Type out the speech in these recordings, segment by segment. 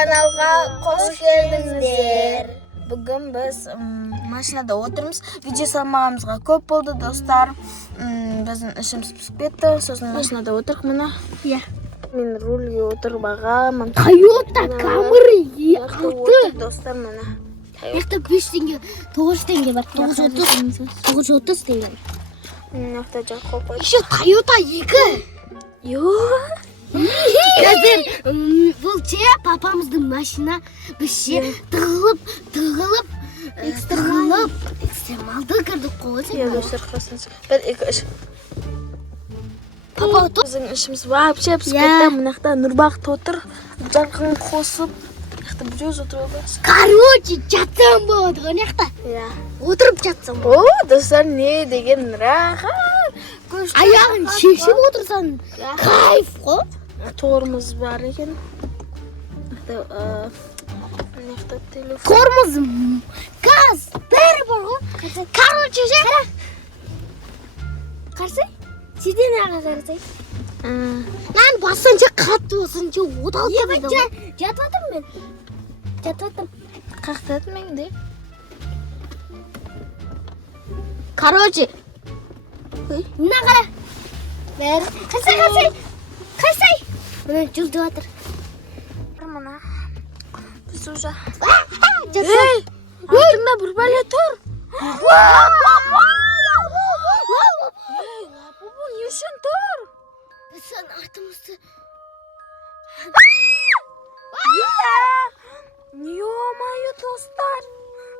kanalga hoş geldingizler. Bugun biz mashinada o'tirmiz. Video salmag'imizga ko'p bo'ldi do'stlar. Bizning ishimiz bitib ketdi. So'zin mashinada o'tirib mana. Ya. Men rulga o'tirib olganman. Toyota Camry do'stlar mana. Yo'qda 5 tanga, 9 tanga bor. 930 tanga. Naftajon qo'pay. Shu Toyota 2. Yo'q. Hozir bo'lcha papamizning mashina bishi tig'ilib ekstremalda kirdik qo'ysa. Ya do'stlar qasınız. Bir iki ish. Papa Bizning ishimiz вообще bitdi. Bunaqda Nurbaqt o'tir, jarqin qo'sib, yaxta biroz o'tiramiz. Короче, jatsam bo'ladi, yoqda. Ya. O'tirib jatsam. O, do'stlar ne degan rahat. Ayog'ing shishib o'tirsan. Kayf-ku. Tormoz bor ekan. Yaxta telefon. Tormoz, gaz, bari bor-ku. Короче, qara. Qarsa? Sidina qarasa. Lan bossancha qattiq bo'lsincha o'tolmaydi. Jatvadim men. Jatvadim. Qaqtatmang-da. Короче. Nima qara? Ber. Qasay. Mana cho'zdiyotir. Mana. Biz уже. Hey! Ortingda bir bala tur. Bu yushin tur. Sen artimizda. Yo-mayo do'stlar.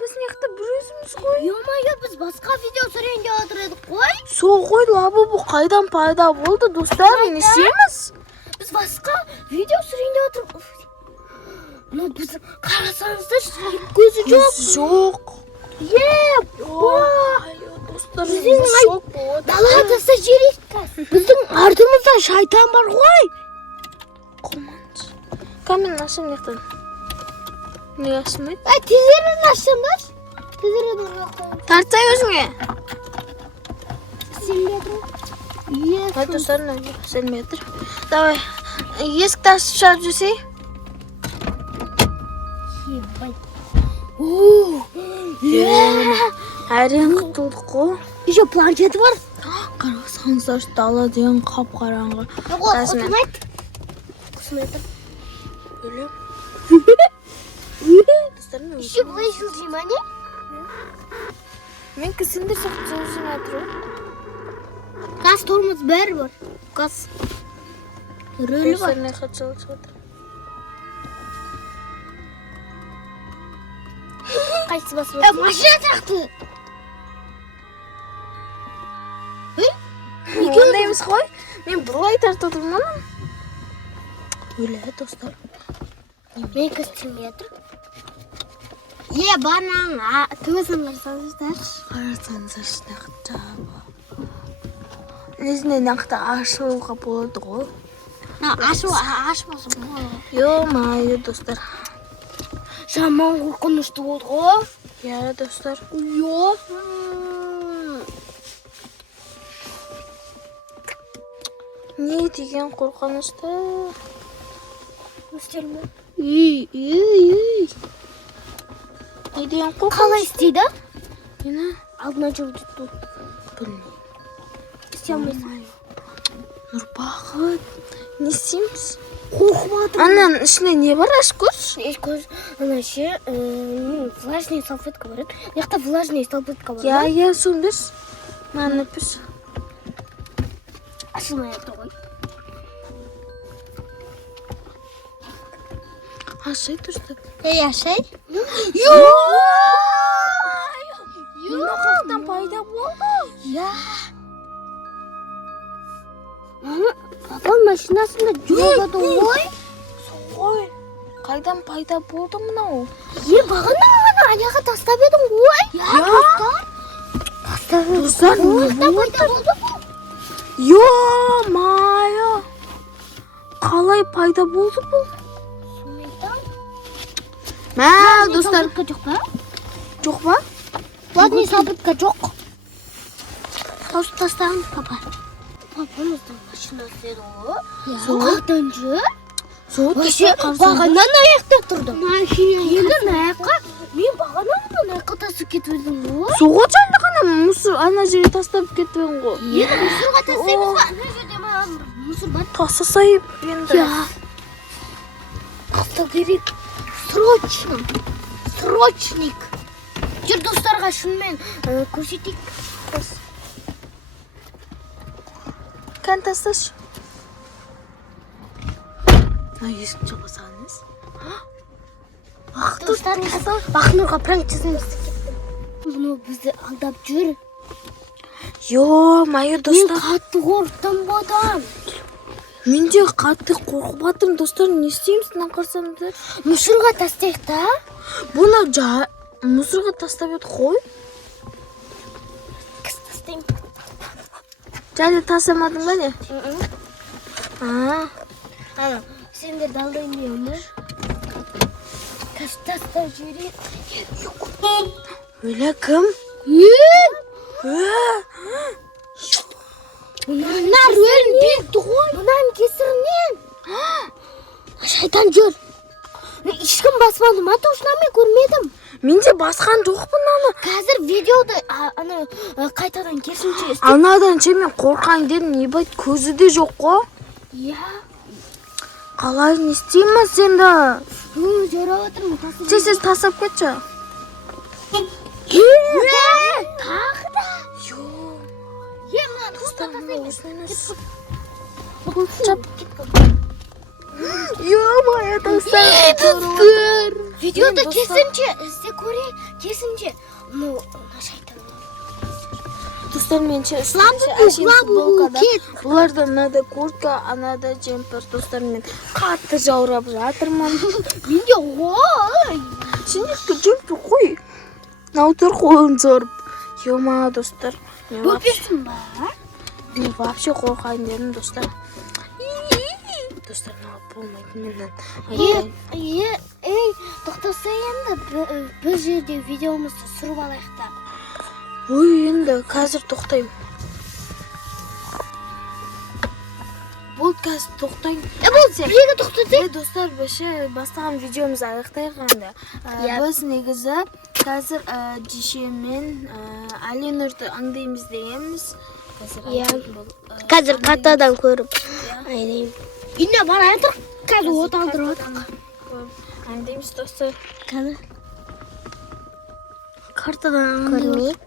Biz yoqda bir o'zimiz qo'y. Yo-mayo biz boshqa video surayga o'tirdik, qo'y. So'g'oy bu qaydan paydo bo'ldi do'stlar? Nishimiz? Biz boshqa video surayga o'tirib. Mana biz qarasangiz ko'zi yo'q. Yep. Yo do'stlar, Bizning shok bo'ldi. dalada sajirik. Bizning ortimizda shayton bor, qo'y. Qo'manch. Kamin nashin yoqdan. Ne yaşmayın? Ay tezeren açtınız. Tezeren yo'qda. Tartsay o'zingga. Sen metr. Yes. Hadi do'stlar, sen metr. Давай. Есікті ашып шығарып жүрсей. Әрең құтылдық қой. Еще планшеті бар. Қарасаңыздар, дала деген қап-қараңғы. Косметр. Өлем. Еще былай жылжымане? Мен кісінде жылжым әтіру. Газ тормоз бәрі бар. Газ. Рөлі бар. Достарына қатшылық жатыр. Қайсы басып? Машина тақты. Ондаймыз қой. Мен бұлай тартып отырмын. Өлі, достар. Мен костюметр. Банан. Көзіңдер саңыздар. Қарасаңыздар, шынақта. Незіне нақта ашылуға болады ғой. Ашпасы болады. Yo-mayo достар. Жаман қорқынышты болды ғой. Я, достар. Yo. Не деген қорқынышты? Өстерме? Не деген қорқыныш? Қалай істейді? Нені? Алдына жүрдікті. Білмеймін. İstey алмайсың. Нұрбақыт, не істейміз? Қорқымадым. Ананың ішінде не бар, аш көрші? Көз, ана ше, влажный салфетка бар еді. Яқта влажный салфетка бар. Я, сон берші. Маған өпірші. Ашылмай еді ғой. Ашай тұрсты. Ашай? Мына қақтан пайда болды. Я. Папам машинасында жүреді ғой. Ғой, қайдан пайда болды мынау? Бағана аяға тастап едің ғой. Достар, не болды? Yo-mayo. Қалай пайда болды бұл? Мә, достар. Жоқ па? Жоқ ба? Влажный салфетка жоқ. Тастаған папа. Папамыздың машинасы еді ғой. Қақтан жүр? Вообще бағанан аяқта тұрдым. Енді аяққа мен бағанан аяққа тасып кетіп едім ғой. Суға жайлы ғана мусор ана жерге тастап кеткен ғой. Енді мусорға тастаймыз ба? Ана жерде маған мусор бар. Тастасай енді. Тастау керек. Срочник. Жүр достарға шынымен көрсетейік. Кән тасташы. Есік жабасаңыз. Достар, Бақнұрға пранк жасаймыз. Бұны бізді алдап жүр. Майы Мен достар. қатты қорықтым бұдан. Мен де қатты қорқып жатырмын достар. Не істейміз мына қарсаңыздар? Мусорға тастайық та. Бұны мусорға тастап еді қой. Кіс тастаймын. Жайлы тастамадың ба не? Ана, сендер далдайын деймін. Кіс тастап жүрек. Өлі кім? Мына рөлін берді ғой. Мұнан кесірінен. Шайтан жүр. Ешкім баспады ма точно мен көрмедім. Мен де басқан жоқпын аны. Қазір видеоды қайтадан керісінше істеп. Анадан мен қорқайын дедім, не байт көзі де жоқ қой. Иә. Қалай не істейміз енді? Жарап отырмын. Сіз тастап кетші. Тағы да. Майя достар. Видеода керісінше істе көрейік. Керісінше. Ну, шайтан. Достар менше бұларда мынада куртка, анада джемпер. Достар мен қатты жаурап жатырмын. Мен де ғой. Сендерді джемпер қой. Наутыр қолын зорып. Ема достар. Бөпесің ба? Мен вообще қорқайын дедім достар. Достар болмайды менен. Ей, тоқтаса енді бір жерде видеомызды сүріп алайық та. Ой, енді қазір тоқтайым. Болды, қазір тоқтайым. Бірге тоқтатайық. Достар, бастаған видеомыз аяқтайық енді. Біз негізі қазір Дишемен Алинұрды аңдаймыз дегенбіз. Қазір қартадан көріп айдаймын. Үйіне барайын тұр. Қазір от алдырып отыр. Аңдаймыз достар. Қазір картадан көрмейік.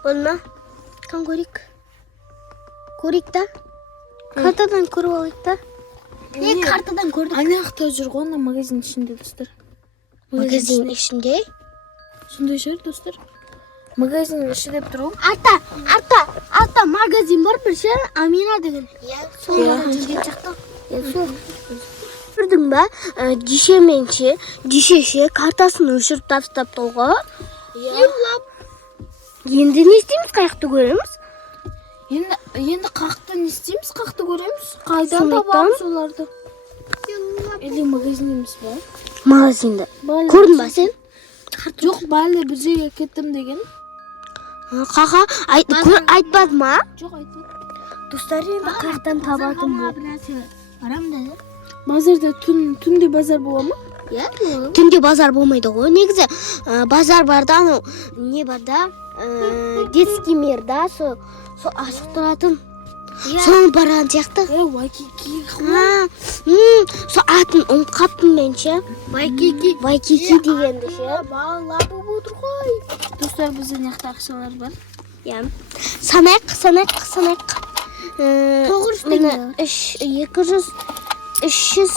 Болма. Кім көрейік? Көрейік та. Картадан көріп алайық та. Картадан көрдік. Анаяқта жүр ғой, магазин ішінде достар. Магазин ішінде? Сондай шығар достар. Магазин іші деп тұру. Арта магазин бар бір ше, Амина деген. Сол магазинге шықтық. Көрдің ба? Дишеше картасын өшіріп тастап тұлға. Енді не істейміз, қаяқты көреміз? Енді қақты не істейміз, қақты көреміз. Қайдан табамыз оларды? Или магазин емес ба? Магазинді. Көрдің ба сен? Жоқ, бәлі бір жерге кеттім деген. Қақа, айтпады ма? Жоқ, айтпады. Достар енді қаяқтан табатын бұл. Базарда түнде базар бола ма? Түнде базар болмайды ғой. Негізі базар барда, не барда, детский мирда, со ашық тұратын. Соны барған сияқты. Вайкики. Со атын ұмқаппын мен ше. Вайкики дегенді ше. Балап отыр ғой. Достар, бізде неқті ақшалар бар. Санайық. 900 теңге. 200, 300,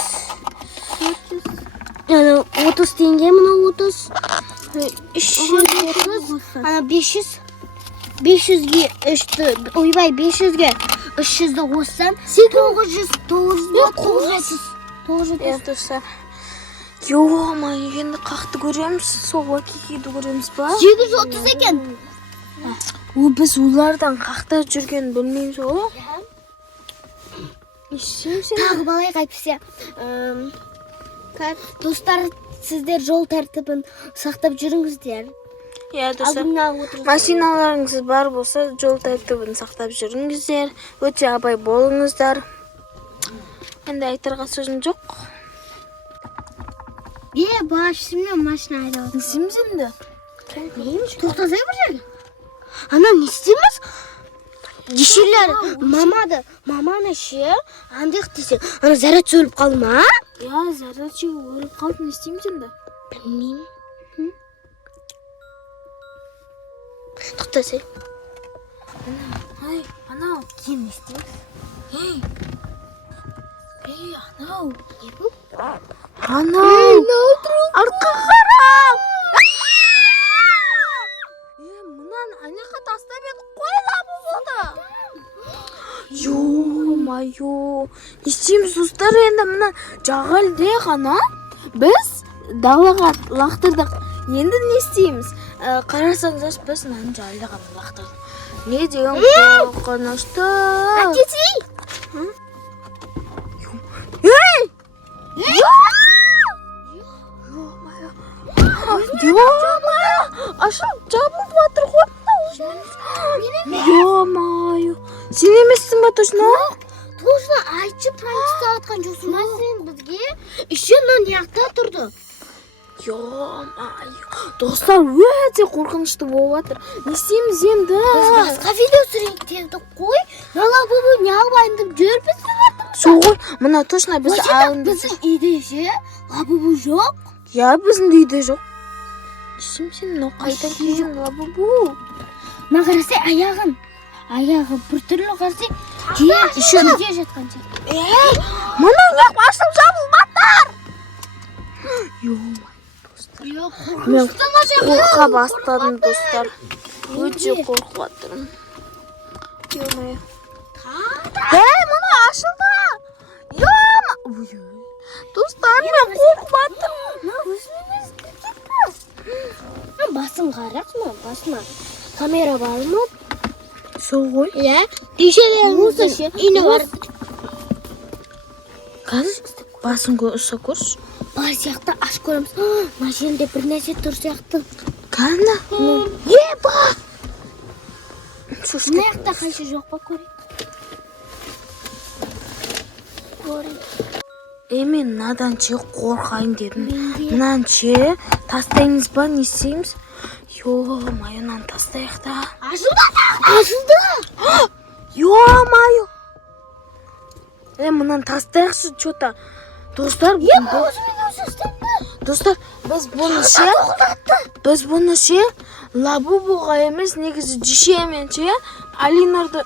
30 теңге, мына 30, 330, ана 500, 500-ге 500-ге 300-ді қоссам, 900. Достар. Ё-май, енді қақты көреміз, сол вайкикиді көреміз ба? 730 екен. Біз олардан қақта жүрген білмейміз ғой. Тағы балайық әйтпесе. Достар, сіздер жол тәртібін сақтап жүріңіздер. Достар, машиналарыңыз бар болса, жол тәртібін сақтап жүріңіздер. Өте абай болыңыздар. Енді айтарға сөзім жоқ. Başımla maşına ayıralım. Не істейміз енді? Neymiş? Toxtasay bir жерге. Ана не істейміз? Дешелер маманы ше андық десе ана заряд өліп қалды ма? Я зарядчы өліп қалды, не істейміз енді? Білмеймін. Тоқтасай. Ай, анау. Кейін не істейміз? Ей, анау. Не бұл? Анау. Артқа қара. Мұнан аняқа тастап еді, қойлап болды. Ё-майо. Не істейміз достар енді мұнан жағалды ғана. Біз далаға лақтырдық. Енді не істейміз? Қарасаңыз біз мынаны жағалды ғана лақтырдық. Не деген қорқынышты. Әкетей! Ей! Ё-майо! Ашып жабылып жатыр ғой. Ё-майо! Сен емессің ба точно? Точно айтып пранкста атқан жоқсың ба сен бізге? Еще мына жақта тұрды. Ё-майо! Достар өте қорқынышты болып жатыр. Не істейміз енді? Біз басқа видео түсірейік дедік қой. Нала бұбы неғылайындып жүрбіз деп аттым. Сол ғой, мына точно бізді алынды. Біздің үйде ше лабубу жоқ. Я біздің үйде жоқ. Түсім сен мынау қайдан келген лабубу? Мына қарасай аяғын бір түрлі қарасай жерде жатқан ше. Мұның ақ басым жабылып жатыр. Ё-майо. Мен қорқа бастадым достар. Өте қорқып жатырмын. Ё-майо. Ей, мұны ашылды. Ё-майо. Достар, мен қорқып жатырмын. Басын қарақ мына басына. Камера бар ма? Сол ғой. Иә. Дешелерің осы ше. Үйне бар. Қазір басын ұса көрші. Бар сияқты аш көреміз. Мына жерде бір нәрсе тұр сияқты. Қана? Еба! Шошқа. Мына жақта қайшы жоқ па көрейік. Мен мынадан ше қорқайын дедім. Мынаны ше тастаймыз ба, не істейміз? Ё-майо, мынаны тастайық та. Ашылды! Ё-майо! Мынаны тастайықшы, что-то. Достар, достар, біз бұны ше лабубуға емес, негізі жешемен ше Алинарды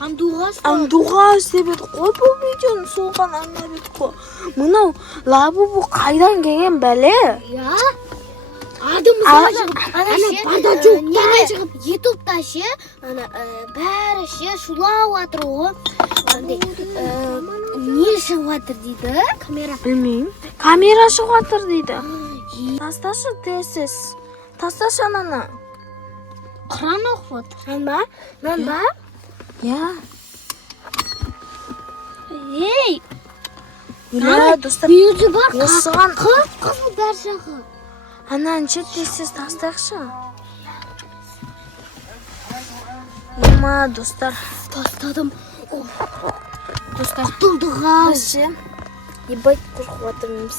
аңдуға істеп еді қой бұл видеоны, соған аңдап еді қой. Мынау лабубу қайдан келген бәле? Я? Адымызға шығып, ютубта ше, бәрі ше шулау атыр ғой. Не шығып атыр дейді? Камера. Білмеймін. Камера шығып атыр дейді. Тасташы тесіз. Тасташы ананы. Құран оқып отыр. Нан ба? Я. Ей! Я, достар. Үйірді бар. Осыған. Қызыл бәр жағы. Ананы ше тесіз тастайықшы. Ема, достар. Тастадым. Достар. Құтылдыға. Біз ше ебай қорқып жатырмыз.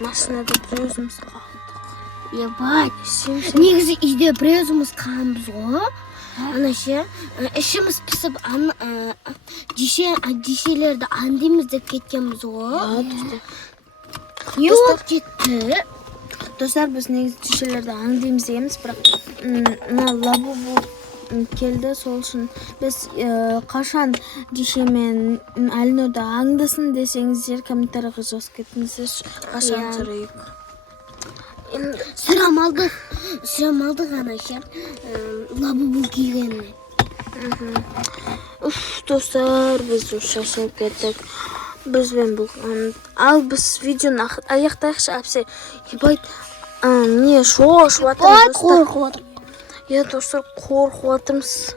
Машинада бір өзіміз қалдық. Ебай. Негізі үйде бір өзіміз қаламыз ғой. Ана ше, ішіміз пісіп, дешелерді андаймыз деп кеткенбіз ғой. Не болып кетті? Достар, біз негізі дешелерді аңдаймыз дейміз, бірақ мына лабубу келді, сол үшін біз қашан дешемен Алинуды аңдысын десеңіздер комментарийға жазып кетіңіздер, қашан түсірейік. Сұрамалдық ана ше, лабубу кигеніне. Достар, біз шашылып кеттік. Бізбен болған. Ал біз видеоны аяқтайықшы әпсе. Ебай, не шошып жатыр достар. Я достар қорқып жатырмыз.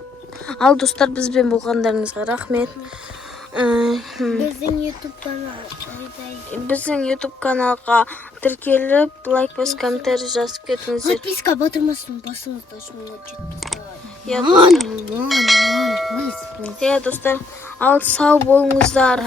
Ал достар, бізбен болғандарыңызға рахмет. Біздің YouTube каналға тіркеліп, лайк бас комментарий жазып кетіңіздер. Подписка батырмасын басыңызда шымға жетті. Иә достар. Иә достар, ал сау болыңыздар.